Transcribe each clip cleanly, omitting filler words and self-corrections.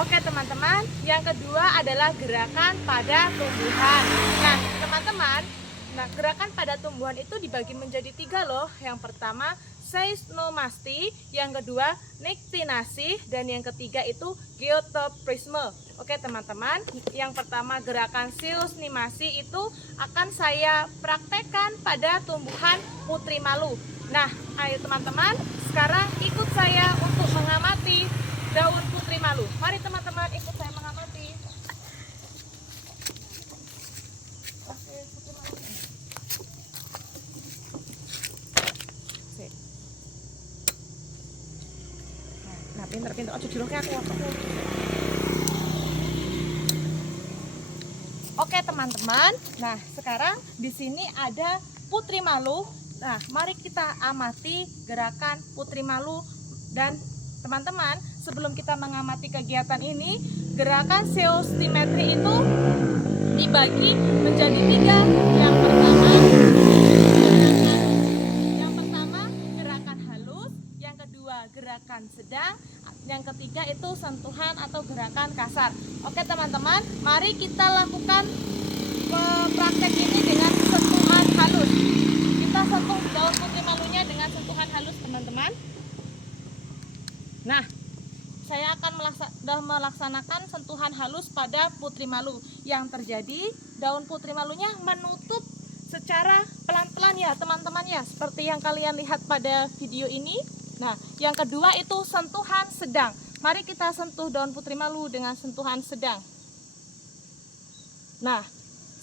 Oke teman-teman, yang kedua adalah gerakan pada tumbuhan. Nah teman-teman, gerakan pada tumbuhan itu dibagi menjadi 3 loh. Yang pertama seisnomasti, yang kedua niktinasi, dan yang ketiga itu geotrophisme. Oke teman-teman, yang pertama gerakan seisnomasti itu akan saya praktekkan pada tumbuhan putri malu. Nah ayo teman-teman, sekarang ikut saya untuk mengamati daun putri malu. Mari teman-teman ikut saya mengamati. Oke, putri malu. Nah, pinter-pinter. Ojo jeruknya aku. Oke teman-teman. Nah, sekarang di sini ada putri malu. Nah, mari kita amati gerakan putri malu. Dan teman-teman, sebelum kita mengamati kegiatan ini, gerakan seostimetri itu dibagi menjadi 3. Yang pertama gerakan halus, yang kedua gerakan sedang, yang ketiga itu sentuhan atau gerakan kasar. Oke teman-teman, mari kita lakukan praktek ini dengan sentuhan halus. Kita sentuh daun putri malunya dengan sentuhan halus teman-teman. Nah, saya akan melaksanakan sentuhan halus pada putri malu. Yang terjadi, daun putri malunya menutup secara pelan-pelan ya teman-teman ya, seperti yang kalian lihat pada video ini. Nah, yang kedua itu sentuhan sedang. Mari kita sentuh daun putri malu dengan sentuhan sedang. Nah,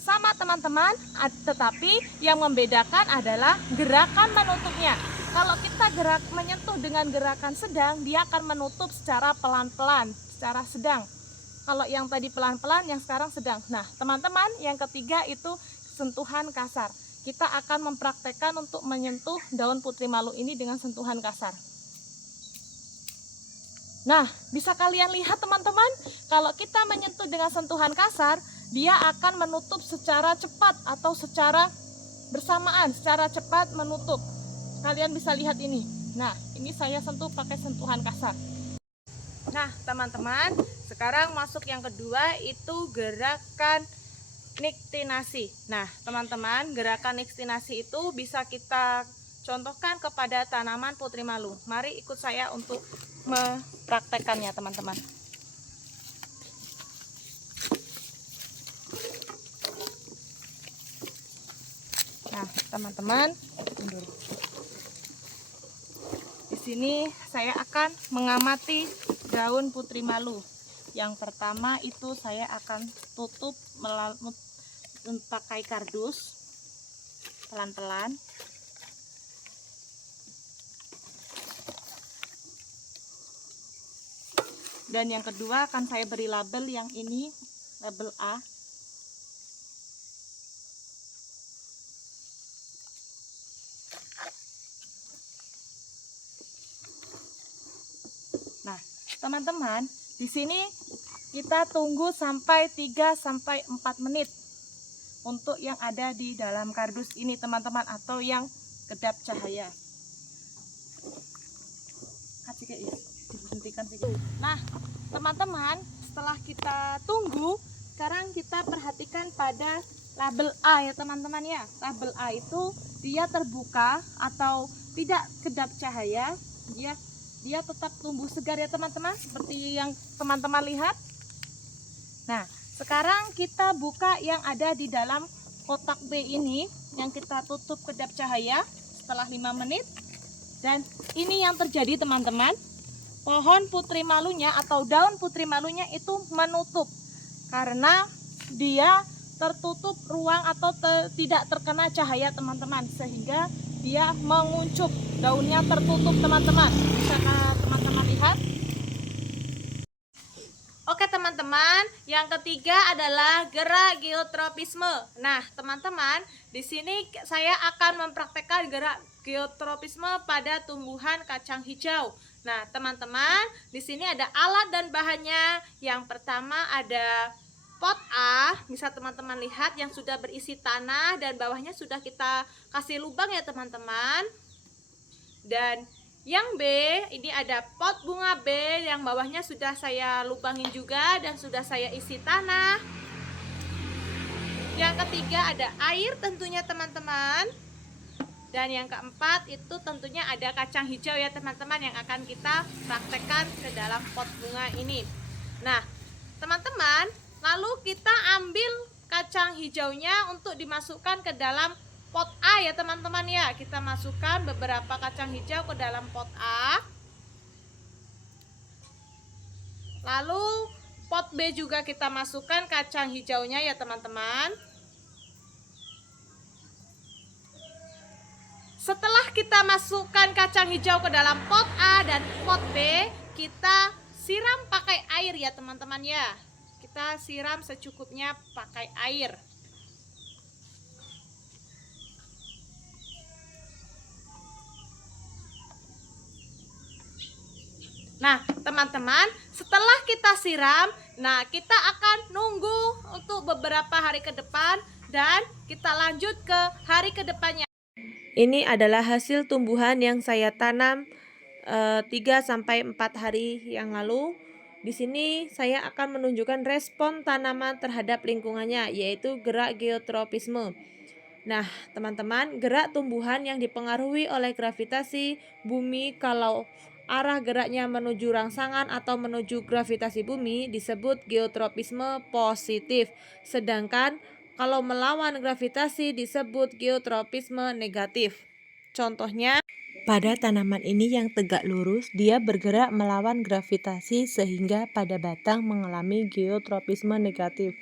sama teman-teman, tetapi yang membedakan adalah gerakan menutupnya. Kalau kita menyentuh dengan gerakan sedang, dia akan menutup secara pelan-pelan, secara sedang. Kalau yang tadi pelan-pelan, yang sekarang sedang. Nah, teman-teman, yang ketiga itu sentuhan kasar. Kita akan mempraktekkan untuk menyentuh daun putri malu ini dengan sentuhan kasar. Nah, bisa kalian lihat teman-teman, kalau kita menyentuh dengan sentuhan kasar, dia akan menutup secara cepat atau secara bersamaan, secara cepat menutup. Kalian bisa lihat ini. Nah, ini saya sentuh pakai sentuhan kasar. Nah, teman-teman, sekarang masuk yang kedua itu gerakan niktinasi. Nah, teman-teman, gerakan niktinasi itu bisa kita contohkan kepada tanaman putri malu. Mari ikut saya untuk mempraktekannya, teman-teman. Nah, teman-teman, di sini saya akan mengamati daun putri malu. Yang pertama itu saya akan tutup pakai kardus pelan-pelan. Dan yang kedua akan saya beri label yang ini, label A. Nah, teman-teman, di sini kita tunggu sampai 3-4 menit untuk yang ada di dalam kardus ini, teman-teman, atau yang kedap cahaya. Nah, teman-teman, setelah kita tunggu, sekarang kita perhatikan pada label A ya teman-teman ya. Label A itu dia terbuka atau tidak kedap cahaya, dia tetap tumbuh segar ya teman-teman, seperti yang teman-teman lihat. Nah, sekarang kita buka yang ada di dalam kotak B ini, yang kita tutup kedap cahaya setelah 5 menit. Dan ini yang terjadi teman-teman, pohon putri malunya atau daun putri malunya itu menutup karena dia tertutup ruang atau tidak terkena cahaya teman-teman, sehingga dia menguncup, daunnya tertutup teman-teman. Bisa teman-teman lihat? Oke teman-teman, yang ketiga adalah gerak geotropisme. Nah teman-teman, di sini saya akan mempraktekkan gerak geotropisme pada tumbuhan kacang hijau. Nah teman-teman, di sini ada alat dan bahannya. Yang pertama ada pot A, bisa teman-teman lihat yang sudah berisi tanah dan bawahnya sudah kita kasih lubang ya teman-teman. Dan Yang B, ini ada pot bunga B yang bawahnya sudah saya lubangin juga dan sudah saya isi tanah. Yang ketiga ada air tentunya teman-teman. Dan yang keempat itu tentunya ada kacang hijau ya teman-teman yang akan kita praktekkan ke dalam pot bunga ini. Nah teman-teman, lalu kita ambil kacang hijaunya untuk dimasukkan ke dalam pot A ya teman-teman ya. Kita masukkan beberapa kacang hijau ke dalam pot A. Lalu pot B juga kita masukkan kacang hijaunya ya teman-teman. Setelah kita masukkan kacang hijau ke dalam pot A dan pot B, kita siram pakai air ya teman-teman ya. Kita siram secukupnya pakai air. Nah teman-teman, setelah kita siram, nah kita akan nunggu untuk beberapa hari ke depan dan kita lanjut ke hari ke depannya. Ini adalah hasil tumbuhan yang saya tanam 3-4 hari yang lalu. Di sini saya akan menunjukkan respon tanaman terhadap lingkungannya, yaitu gerak geotropisme. Nah, teman-teman, gerak tumbuhan yang dipengaruhi oleh gravitasi bumi kalau arah geraknya menuju rangsangan atau menuju gravitasi bumi disebut geotropisme positif. Sedangkan kalau melawan gravitasi disebut geotropisme negatif. Contohnya, pada tanaman ini yang tegak lurus, dia bergerak melawan gravitasi sehingga pada batang mengalami geotropisme negatif.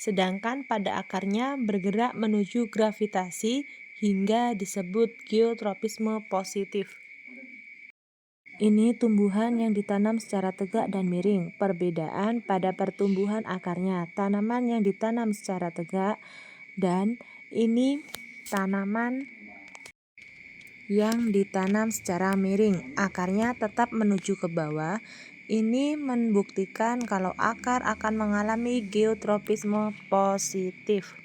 Sedangkan pada akarnya bergerak menuju gravitasi hingga disebut geotropisme positif. Ini tumbuhan yang ditanam secara tegak dan miring. Perbedaan pada pertumbuhan akarnya. Tanaman yang ditanam secara tegak dan ini tanaman yang ditanam secara miring. Akarnya tetap menuju ke bawah. Ini membuktikan kalau akar akan mengalami geotropisme positif.